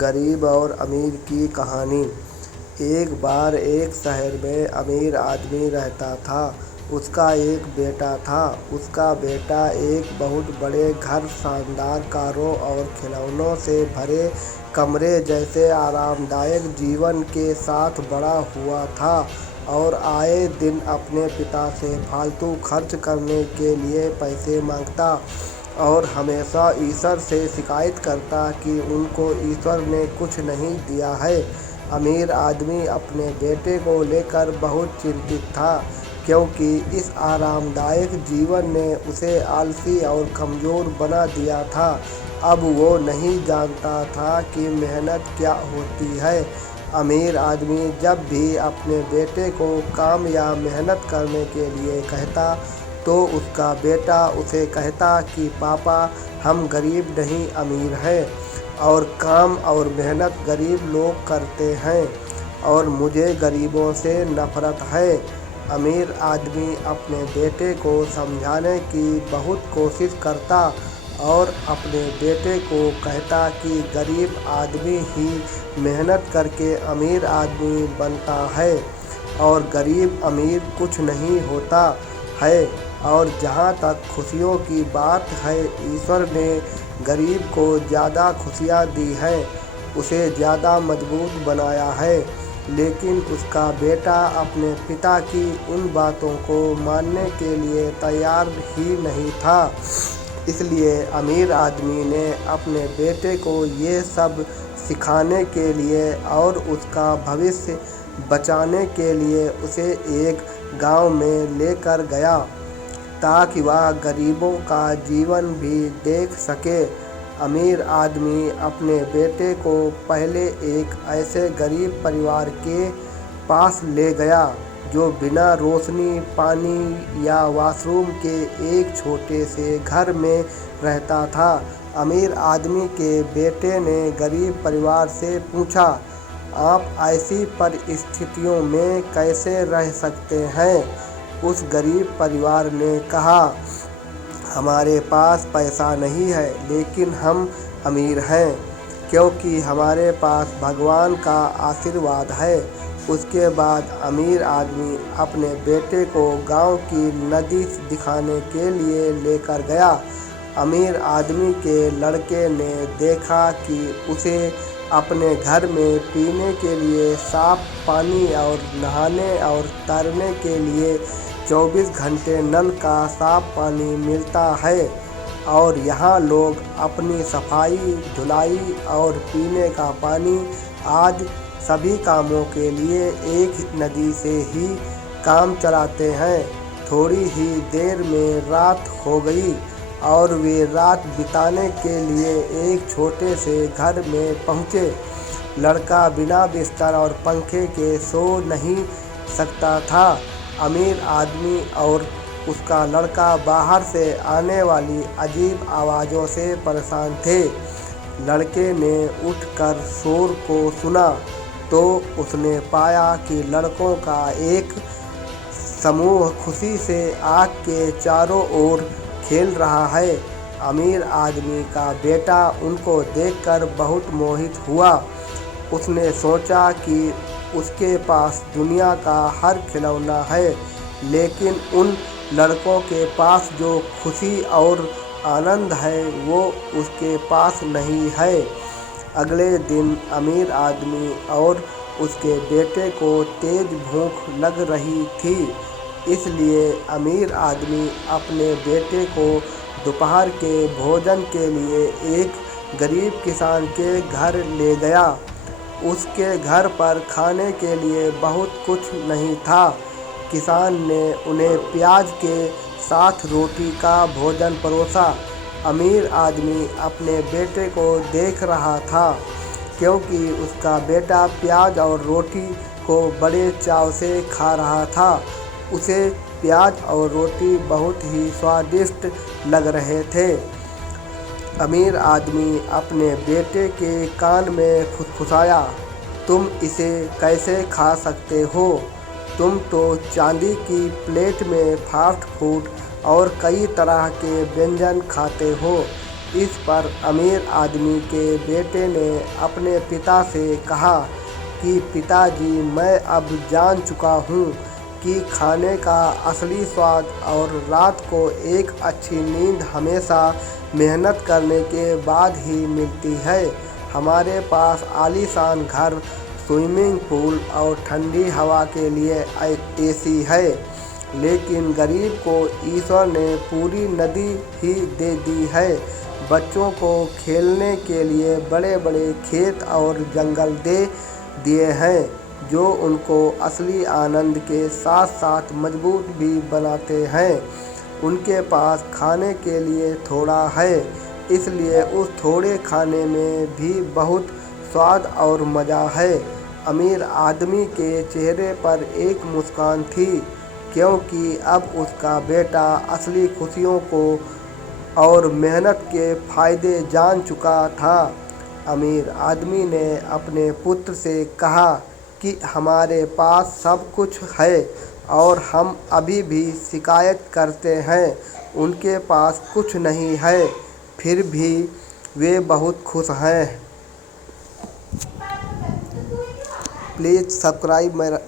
गरीब और अमीर की कहानी। एक बार एक शहर में अमीर आदमी रहता था। उसका एक बेटा था। उसका बेटा एक बहुत बड़े घर, शानदार कारों और खिलौनों से भरे कमरे जैसे आरामदायक जीवन के साथ बड़ा हुआ था और आए दिन अपने पिता से फालतू खर्च करने के लिए पैसे मांगता और हमेशा ईश्वर से शिकायत करता कि उनको ईश्वर ने कुछ नहीं दिया है। अमीर आदमी अपने बेटे को लेकर बहुत चिंतित था, क्योंकि इस आरामदायक जीवन ने उसे आलसी और कमज़ोर बना दिया था। अब वो नहीं जानता था कि मेहनत क्या होती है। अमीर आदमी जब भी अपने बेटे को काम या मेहनत करने के लिए कहता, तो उसका बेटा उसे कहता कि पापा, हम गरीब नहीं अमीर हैं, और काम और मेहनत गरीब लोग करते हैं और मुझे गरीबों से नफरत है। अमीर आदमी अपने बेटे को समझाने की बहुत कोशिश करता और अपने बेटे को कहता कि गरीब आदमी ही मेहनत करके अमीर आदमी बनता है और गरीब अमीर कुछ नहीं होता है। और जहाँ तक खुशियों की बात है, ईश्वर ने गरीब को ज़्यादा खुशियाँ दी हैं, उसे ज़्यादा मजबूत बनाया है। लेकिन उसका बेटा अपने पिता की इन बातों को मानने के लिए तैयार ही नहीं था। इसलिए अमीर आदमी ने अपने बेटे को ये सब सिखाने के लिए और उसका भविष्य बचाने के लिए उसे एक गांव में लेकर गया, ताकि वह गरीबों का जीवन भी देख सके। अमीर आदमी अपने बेटे को पहले एक ऐसे गरीब परिवार के पास ले गया जो बिना रोशनी, पानी या वॉशरूम के एक छोटे से घर में रहता था। अमीर आदमी के बेटे ने गरीब परिवार से पूछा, आप ऐसी परिस्थितियों में कैसे रह सकते हैं? उस गरीब परिवार ने कहा, हमारे पास पैसा नहीं है, लेकिन हम अमीर हैं, क्योंकि हमारे पास भगवान का आशीर्वाद है। उसके बाद अमीर आदमी अपने बेटे को गांव की नदी दिखाने के लिए लेकर गया। अमीर आदमी के लड़के ने देखा कि उसे अपने घर में पीने के लिए साफ पानी और नहाने और तैरने के लिए 24 घंटे नल का साफ पानी मिलता है, और यहाँ लोग अपनी सफाई, धुलाई और पीने का पानी आदि सभी कामों के लिए एक नदी से ही काम चलाते हैं। थोड़ी ही देर में रात हो गई और वे रात बिताने के लिए एक छोटे से घर में पहुँचे। लड़का बिना बिस्तर और पंखे के सो नहीं सकता था। अमीर आदमी और उसका लड़का बाहर से आने वाली अजीब आवाज़ों से परेशान थे। लड़के ने उठकर शोर को सुना तो उसने पाया कि लड़कों का एक समूह खुशी से आग के चारों ओर खेल रहा है। अमीर आदमी का बेटा उनको देखकर बहुत मोहित हुआ। उसने सोचा कि उसके पास दुनिया का हर खिलौना है, लेकिन उन लड़कों के पास जो खुशी और आनंद है वो उसके पास नहीं है। अगले दिन अमीर आदमी और उसके बेटे को तेज भूख लग रही थी, इसलिए अमीर आदमी अपने बेटे को दोपहर के भोजन के लिए एक गरीब किसान के घर ले गया। उसके घर पर खाने के लिए बहुत कुछ नहीं था। किसान ने उन्हें प्याज के साथ रोटी का भोजन परोसा। अमीर आदमी अपने बेटे को देख रहा था, क्योंकि उसका बेटा प्याज और रोटी को बड़े चाव से खा रहा था। उसे प्याज और रोटी बहुत ही स्वादिष्ट लग रहे थे। अमीर आदमी अपने बेटे के कान में फुसफुसाया, तुम इसे कैसे खा सकते हो? तुम तो चांदी की प्लेट में फास्ट फूड और कई तरह के व्यंजन खाते हो, इस पर अमीर आदमी के बेटे ने अपने पिता से कहा कि पिताजी, मैं अब जान चुका हूँ कि खाने का असली स्वाद और रात को एक अच्छी नींद हमेशा मेहनत करने के बाद ही मिलती है। हमारे पास आलीशान घर, स्विमिंग पूल और ठंडी हवा के लिए एसी है, लेकिन गरीब को ईश्वर ने पूरी नदी ही दे दी है। बच्चों को खेलने के लिए बड़े बड़े खेत और जंगल दे दिए हैं, जो उनको असली आनंद के साथ साथ मजबूत भी बनाते हैं। उनके पास खाने के लिए थोड़ा है, इसलिए उस थोड़े खाने में भी बहुत स्वाद और मज़ा है। अमीर आदमी के चेहरे पर एक मुस्कान थी, क्योंकि अब उसका बेटा असली खुशियों को और मेहनत के फ़ायदे जान चुका था। अमीर आदमी ने अपने पुत्र से कहा कि हमारे पास सब कुछ है और हम अभी भी शिकायत करते हैं उनके पास कुछ नहीं है, फिर भी वे बहुत खुश हैं। प्लीज़ सब्सक्राइब मेरा